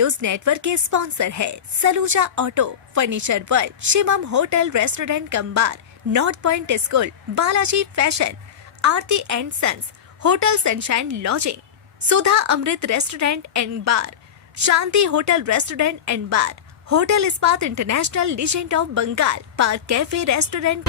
News network के sponsor है Saluja auto, furniture world, Shivam hotel restaurant cum bar, north point school, Balaji fashion, Aarti and sons, hotel sunshine lodging, Sudha Amrit restaurant and bar, Shanti hotel restaurant and bar, hotel Ispat international legend of Bengal, park cafe restaurant.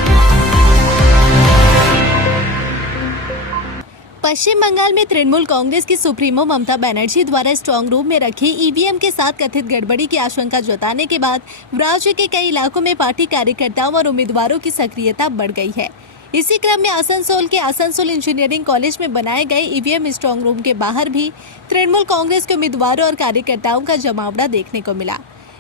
Paschim Bengal में तृणमूल कांग्रेस की supremo Mamata Banerjee द्वारा strong room में रखे EVM के साथ कथित गड़बड़ी की आशंका जताने के बाद राज्य के कई इलाकों में पार्टी कार्यकर्ताओं और उम्मीदवारों की सक्रियता बढ़ गई है। इसी क्रम में आसनसोल के आसनसोल इंजीनियरिंग कॉलेज में बनाए गए ईवीएम स्ट्रांग रूम के बाहर भी तृणमूल कांग्रेस के उम्मीदवारों और कार्यकर्ताओं का जमावड़ा देखने को मिला।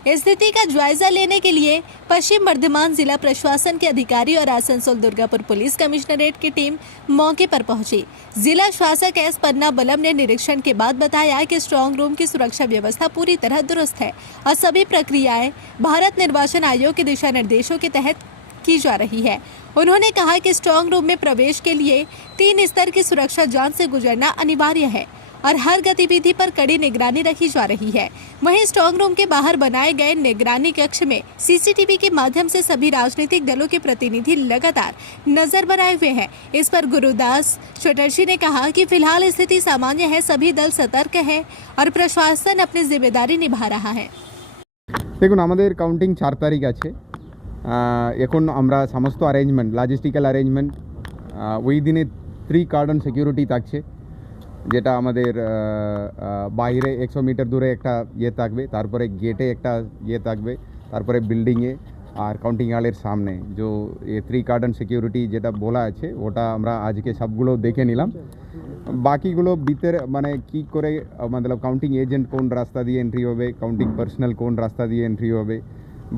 स्थिति का जायजा लेने के लिए पश्चिम बर्धमान जिला प्रशासन के अधिकारी और आसनसोल दुर्गापुर पुलिस कमिश्नरेट की टीम मौके पर पहुंची। जिला शासक एस पन्ना बलम ने निरीक्षण के बाद बताया कि स्ट्रांग रूम की सुरक्षा व्यवस्था पूरी तरह दुरुस्त है और सभी प्रक्रियाएं भारत निर्वाचन आयोग के दिशा निर्देशों के तहत की जा रही है। उन्होंने कहा कि स्ट्रांग रूम में प्रवेश के लिए 3 स्तर की सुरक्षा जांच से गुजरना अनिवार्य है और हर गतिविधि पर कड़ी निगरानी रखी जा रही है। वहीं स्ट्रांग रूम के बाहर बनाए गए निगरानी कक्ष में सीसीटीवी के माध्यम से सभी राजनीतिक दलों के प्रतिनिधि लगातार नजर बनाए हुए हैं। इस पर गुरुदास चटर्जी ने कहा कि फिलहाल स्थिति सामान्य है, सभी दल सतर्क है और प्रशासन अपनी जिम्मेदारी निभा रहा है। দেখুন আমাদের কাউন্টিং 4 তারিখ আছে। এখন আমরা সমস্ত অ্যারেঞ্জমেন্ট লজিস্টিক্যাল অ্যারেঞ্জমেন্ট ওই দিনে 3 কার্ডন সিকিউরিটি থাকছে, যেটা আমাদের বাইরে 100 মিটার দূরে একটা থাকবে, তারপরে গেটে একটা থাকবে, তারপরে বিল্ডিংয়ে আর কাউন্টিং হলের সামনে যে 3 কার্ডন সিকিউরিটি যেটা বলা আছে ওটা আমরা আজকে সবগুলো দেখে নিলাম। বাকিগুলো ভিতরে মানে কি করে मतलब কাউন্টিং এজেন্ট কোন রাস্তা দিয়ে এন্ট্রি হবে, কাউন্টিং পার্সোনাল কোন রাস্তা দিয়ে এন্ট্রি হবে,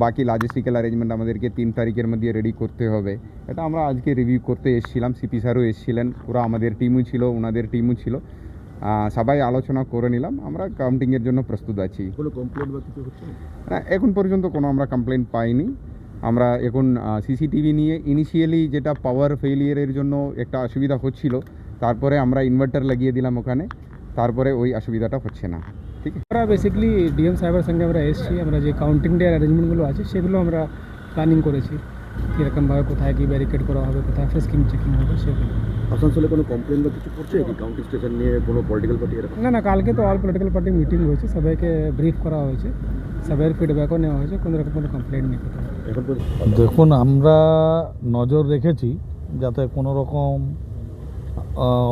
বাকি লজিস্টিক্যাল অ্যারেঞ্জমেন্ট আমাদেরকে 3 তারিখের মধ্যে রেডি করতে হবে। এটা আমরা আজকে রিভিউ করতে এসেছিলাম, সিপি স্যারও এসেছিলেন, পুরো আমাদের টিমও ছিল, ওনাদের টিমও ছিল, সবাই আলোচনা করে নিলাম। আমরা কাউন্টিংয়ের জন্য প্রস্তুত আছি। কোনো কমপ্লেন্ট বা কিছু হচ্ছে না? এখন পর্যন্ত কোনো আমরা কমপ্লেন্ট পাইনি। আমরা এখন সিসিটিভি নিয়ে ইনিশিয়ালি যেটা পাওয়ার ফেলিয়ারের জন্য একটা অসুবিধা হচ্ছিল, তারপরে আমরা ইনভার্টার লাগিয়ে দিলাম ওখানে, তারপরে ওই অসুবিধাটা হচ্ছে না। ঠিক আছে, আমরা বেসিক্যালি ডিএম সাহেবের সঙ্গে আমরা এসেছি। আমরা যে কাউন্টিং ডে অ্যারেঞ্জমেন্টগুলো আছে সেগুলো আমরা প্ল্যানিং করেছি, কীরকমভাবে কোথায় কী ব্যারিকেড করা হবে, কোথায় ফ্রেস্কিং চেকিং হবে সেগুলো। আসানসোলে কোনো কমপ্লেন বা কিছু করছে কি কাউন্টিং স্টেশন নিয়ে কোনো পলিটিক্যাল পার্টি? না, কালকে তো অল পলিটিক্যাল পার্টি মিটিং হয়েছে, সবাইকে ব্রিফ করা হয়েছে, সবাই ফিডব্যাকও নেওয়া হয়েছে, কোনো রকম কোনো কমপ্লেন নেই। এখন দেখুন, আমরা নজর রেখেছি যাতে কোনো রকম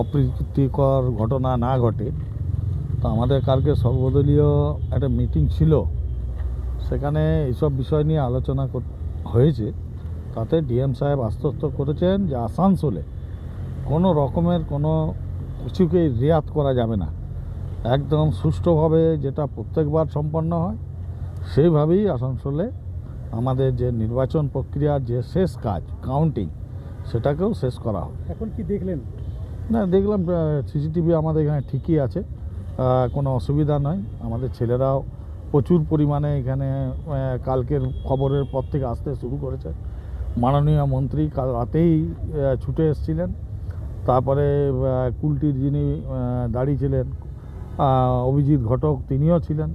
অপ্রীতিকর ঘটনা না ঘটে। তো আমাদের কালকে সর্বদলীয় একটা মিটিং ছিল, সেখানে এইসব বিষয় নিয়ে আলোচনা হয়েছে। তাতে ডিএম সাহেব আশ্বস্ত করেছেন যে আসানসোলে কোনো রকমের কোনো কিছুকেই রিয়াত করা যাবে না, একদম সুষ্ঠুভাবে যেটা প্রত্যেকবার সম্পন্ন হয় সেইভাবেই আসানসোলে আমাদের যে নির্বাচন প্রক্রিয়ার যে শেষ কাজ কাউন্টিং সেটাকেও শেষ করা হবে। এখন কি দেখলেন? না, দেখলাম সিসিটিভি আমাদের এখানে ঠিকই আছে, কোনো অসুবিধা নয়। আমাদের ছেলেরাও প্রচুর পরিমাণে এখানে কালকের খবরের পর থেকে আসতে শুরু করেছে। মাননীয় মন্ত্রী কাল রাতেই ছুটে এসেছিলেন, তারপরে কুলটির যিনি দাঁড়িয়েছিলেন অভিজিৎ ঘটক তিনিও ছিলেন।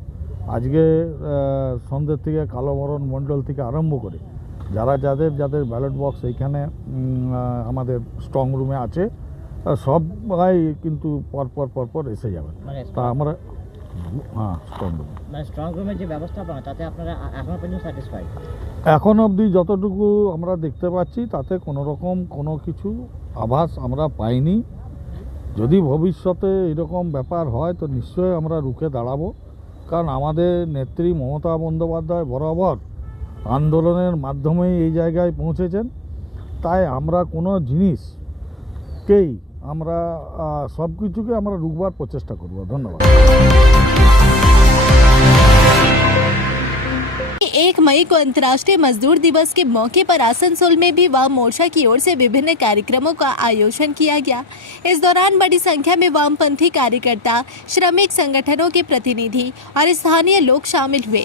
আজকে সন্ধ্যের থেকে কালোবরণ মণ্ডল থেকে আরম্ভ করে যাদের ব্যালট বক্স এইখানে আমাদের স্ট্রং রুমে আছে সবাই কিন্তু পরপর এসে যাবেন। তা আমরা স্ট্রং রুমের যে ব্যবস্থাপনা তাতে আপনারা এখনো পর্যন্ত স্যাটিসফাইড? এখন অবধি যতটুকু আমরা দেখতে পাচ্ছি তাতে কোনো রকম কোনো কিছু আভাস আমরা পাইনি। যদি ভবিষ্যতে এরকম ব্যাপার হয় তো নিশ্চয়ই আমরা রুখে দাঁড়াবো, কারণ আমাদের নেত্রী মমতা বন্দ্যোপাধ্যায় বরাবর আন্দোলনের মাধ্যমেই এই জায়গায় পৌঁছেছেন। তাই আমরা কোনো জিনিসকেই আমরা सब কিছু के আমরা রুখবার প্রচেষ্টা করব। ধন্যবাদ। 1 मई को अंतर्राष्ट्रीय मजदूर दिवस के मौके पर आसनसोल में भी वाम मोर्चा की ओर से विभिन्न कार्यक्रमों का आयोजन किया गया। इस दौरान बड़ी संख्या में वामपंथी कार्यकर्ता, श्रमिक संगठनों के प्रतिनिधि और स्थानीय लोग शामिल हुए।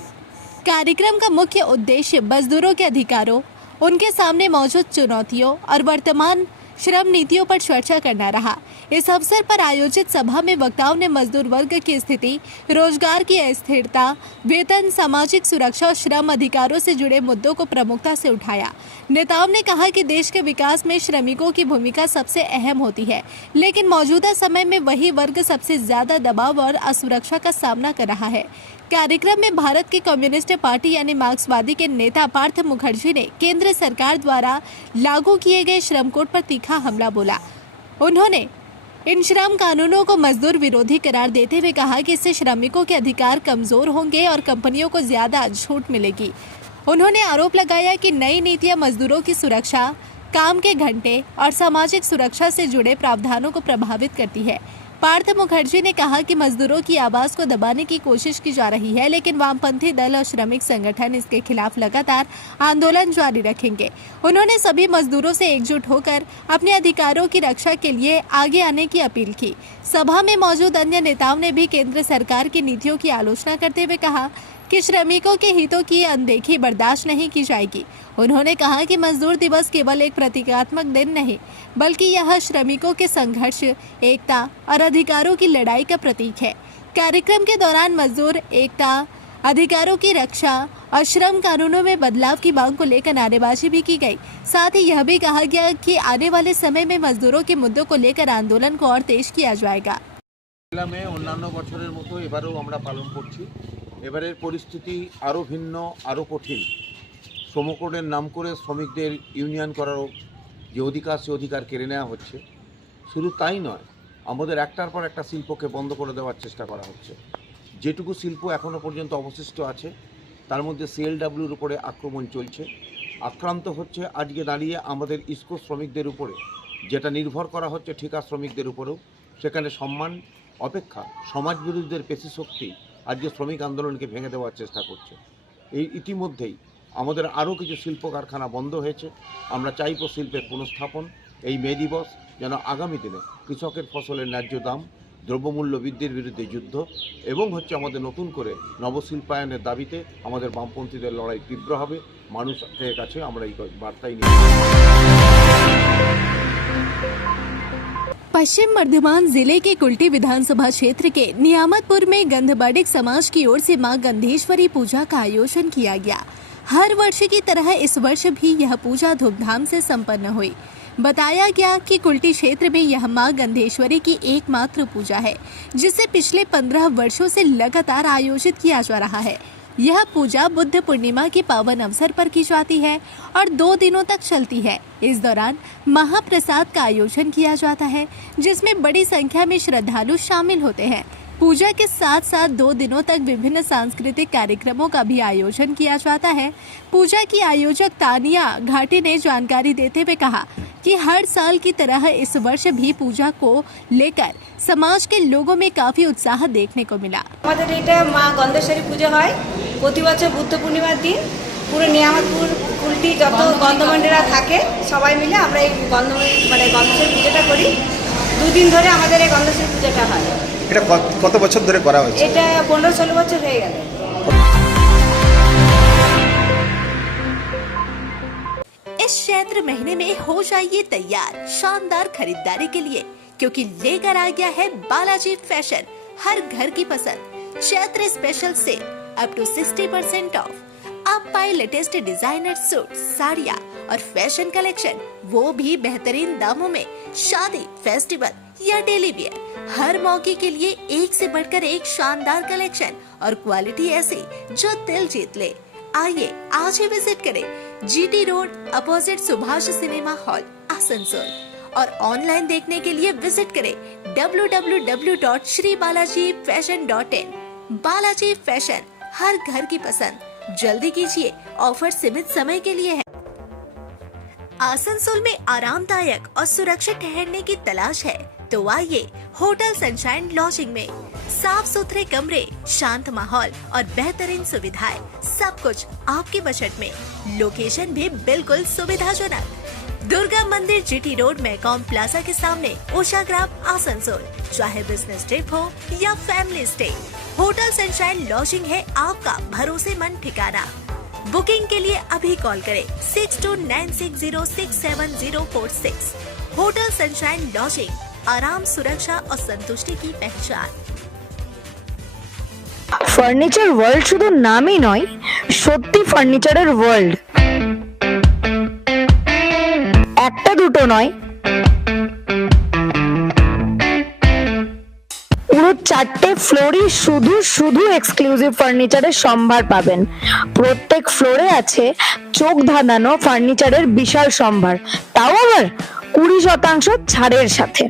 कार्यक्रम का मुख्य उद्देश्य मजदूरों के अधिकारों, उनके सामने मौजूद चुनौतियों और वर्तमान श्रम नीतियों पर चर्चा करना रहा। इस अवसर पर आयोजित सभा में वक्ताओं ने मजदूर वर्ग की स्थिति, रोजगार की अस्थिरता, वेतन, सामाजिक सुरक्षा और श्रम अधिकारों से जुड़े मुद्दों को प्रमुखता से उठाया। नेताओं ने कहा कि देश के विकास में श्रमिकों की भूमिका सबसे अहम होती है, लेकिन मौजूदा समय में वही वर्ग सबसे ज्यादा दबाव और असुरक्षा का सामना कर रहा है। कार्यक्रम में भारत की कम्युनिस्ट पार्टी यानी मार्क्सवादी के नेता पार्थ मुखर्जी ने केंद्र सरकार द्वारा लागू किए गए श्रम कोड पर तीखा हमला बोला। उन्होंने इन श्रम कानूनों को मजदूर विरोधी करार देते हुए कहा कि इससे श्रमिकों के अधिकार कमजोर होंगे और कंपनियों को ज्यादा छूट मिलेगी। उन्होंने आरोप लगाया कि नई नीतियां मजदूरों की सुरक्षा, काम के घंटे और सामाजिक सुरक्षा से जुड़े प्रावधानों को प्रभावित करती है। पार्थ मुखर्जी ने कहा कि मजदूरों की आवाज को दबाने की कोशिश की जा रही है, लेकिन वामपंथी दल और श्रमिक संगठन इसके खिलाफ लगातार आंदोलन जारी रखेंगे। उन्होंने सभी मजदूरों से एकजुट होकर अपने अधिकारों की रक्षा के लिए आगे आने की अपील की। सभा में मौजूद अन्य नेताओं ने भी केंद्र सरकार की नीतियों की आलोचना करते हुए कहा कि श्रमिकों के हितों की अनदेखी बर्दाश्त नहीं की जाएगी। उन्होंने कहा कि मजदूर दिवस केवल एक प्रतीकात्मक दिन नहीं, बल्कि यह श्रमिकों के संघर्ष, एकता और अधिकारों की लड़ाई का प्रतीक है। कार्यक्रम के दौरान मजदूर एकता, अधिकारों की रक्षा और श्रम कानूनों में बदलाव की मांग को लेकर नारेबाजी भी की गई। साथ ही यह भी कहा गया कि आने वाले समय में मजदूरों के मुद्दों को लेकर आंदोलन को और तेज किया जाएगा। में অন্যান্য বছরের মতো এবারেও আমরা পালন করছি। এবারের পরিস্থিতি আরও ভিন্ন, আরও কঠিন। শ্রম কোডের নাম করে শ্রমিকদের ইউনিয়ন করারও যে অধিকার, সে অধিকার কেড়ে নেওয়া হচ্ছে। শুধু তাই নয়, আমাদের একটার পর একটা শিল্পকে বন্ধ করে দেওয়ার চেষ্টা করা হচ্ছে। যেটুকু শিল্প এখনও পর্যন্ত অবশিষ্ট আছে তার মধ্যে সিএলডব্লিউর উপরে আক্রমণ চলছে। আক্রান্ত হচ্ছে আজকে দাঁড়িয়ে আমাদের ইস্কো শ্রমিকদের উপরে, যেটা নির্ভর করা হচ্ছে ঠিকা শ্রমিকদের উপরেও। সেখানে সম্মান অপেক্ষা সমাজ বিরোধীদের পেশি শক্তি আজকে শ্রমিক আন্দোলনকে ভেঙে দেওয়ার চেষ্টা করছে। এই ইতিমধ্যেই আমাদের আরও কিছু শিল্প কারখানা বন্ধ হয়েছে। আমরা চাইব শিল্পের পুনঃস্থাপন। এই মে দিবস যেন আগামী দিনে কৃষকের ফসলের ন্যায্য দাম, দ্রব্যমূল্য বৃদ্ধির বিরুদ্ধে যুদ্ধ এবং নতুন করে নবশিল্পায়নের দাবিতে আমাদের বামপন্থীদের লড়াই তীব্র হবে। মানুষের কাছে আমরা এই বার্তাই নিয়ে पश्चिम वर्धमान जिले के कुल्टी विधानसभा क्षेत्र के नियामतपुर में गंधबाडिक समाज की ओर से मां गंधेश्वरी पूजा का आयोजन किया गया। हर वर्ष की तरह इस वर्ष भी यह पूजा धूमधाम से संपन्न हुई। बताया गया कि कुल्टी क्षेत्र में यह मां गंधेश्वरी की एकमात्र पूजा है, जिसे पिछले 15 वर्षों से लगातार आयोजित किया जा रहा है। यह पूजा बुद्ध पूर्णिमा के पावन अवसर पर की जाती है और 2 दिनों तक चलती है। इस दौरान महाप्रसाद का आयोजन किया जाता है, जिसमें बड़ी संख्या में श्रद्धालु शामिल होते हैं। पूजा के साथ साथ 2 दिनों तक विभिन्न सांस्कृतिक कार्यक्रमों का भी आयोजन किया जाता है। पूजा की आयोजक तानिया घाटी ने जानकारी देते हुए कहा कि हर साल की तरह इस वर्ष भी पूजा को लेकर समाज के लोगों में काफी उत्साह देखने को मिला। আমাদের এটা মা গন্ধেশ্বরী পুজো হয় প্রতি বছর বুদ্ধ পূর্ণিমার দিন। পুরো নিয়ামতপুর কুলটি যত গন্ধমণ্ডেরা থাকে সবাই মিলে আমরা এই গন্ধেশ্বরী পুজোটা করি। 2 দিন ধরে আমাদের এই গন্ধেশ্বরী পুজোটা হয়। এটা কত বছর ধরে করা হচ্ছে? এটা 15-16 বছর হয়ে গেল। इस चैत्र महीने में हो जाइए तैयार शानदार खरीदारी के लिए, क्योंकि लेकर आ गया है बालाजी फैशन हर घर की पसंद। Chaitra special sale up to 60% off. आप पाए लेटेस्ट डिजाइनर सूट, साड़ियाँ और फैशन कलेक्शन, वो भी बेहतरीन दामों में। शादी, फेस्टिवल या डेली वियर, हर मौके के लिए एक से बढ़कर एक शानदार कलेक्शन और क्वालिटी ऐसी जो दिल जीत ले। आइए आज ही विजिट करें GT road opposite Subhash cinema hall, Asansol. और ऑनलाइन देखने के लिए विजिट करें www.shribalaji.fashion.in। बालाजी फैशन हर घर की पसंद। जल्दी कीजिए, ऑफर सीमित समय के लिए है। आसनसोल में आरामदायक और सुरक्षित ठहरने की तलाश है तो आइए होटल सनशाइन लॉजिंग में। साफ सुथरे कमरे, शांत माहौल और बेहतरीन सुविधाएं, सब कुछ आपके बजट में। लोकेशन भी बिल्कुल सुविधाजनक। दुर्गा मंदिर जीटी रोड मैकॉम प्लाजा के सामने, उषाग्राम, आसनसोल। चाहे बिजनेस ट्रिप हो या family stay, hotel sunshine lodging है आपका भरोसेमंद ठिकाना। बुकिंग के लिए अभी कॉल करें 6296067046। होटल सनशाइन लॉजिंग, आराम, सुरक्षा और संतुष्टि की पहचान। ফার্নিচার ওয়ার্ল্ড শুধু নামই নয়, সত্যি ফার্নিচারের ওয়ার্ল্ড। একটা দুটো নয়, পুরো 4টে ফ্লোরই শুধু শুধু এক্সক্লুসিভ ফার্নিচারের সম্ভার পাবেন। প্রত্যেক ফ্লোরে আছে চোখ ধাঁধানো ফার্নিচারের বিশাল সম্ভার, তাও আবার 20% ছাড়ের সাথে।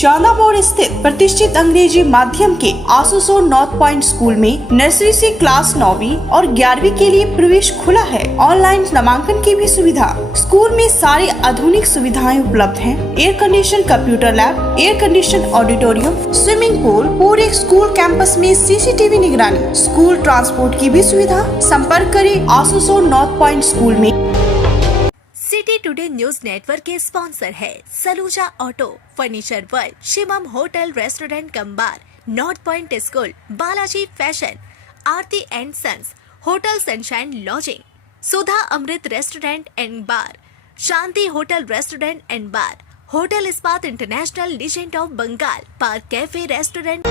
शादा मोड़ स्थित प्रतिष्ठित अंग्रेजी माध्यम के आसुसोर नॉर्थ पॉइंट स्कूल में नर्सरी से क्लास 9वीं और 11वीं के लिए प्रवेश खुला है। ऑनलाइन नामांकन की भी सुविधा। स्कूल में सारी आधुनिक सुविधाएं उपलब्ध हैं। Air condition computer lab, air condition auditorium, swimming pool, पूरे स्कूल कैंपस में सीसीटीवी निगरानी, स्कूल ट्रांसपोर्ट की भी सुविधा। संपर्क करें आसुसोर नॉर्थ पॉइंट स्कूल में। सिटी टुडे न्यूज नेटवर्क के स्पॉन्सर है Saluja auto, furniture world, Shivam hotel restaurant cum bar, north point school, Balaji fashion, Aarti and sons, hotel sunshine lodging, Sudha Amrit restaurant and bar, Shanti hotel restaurant and bar, hotel Ispat international, legend of Bengal, park cafe restaurant.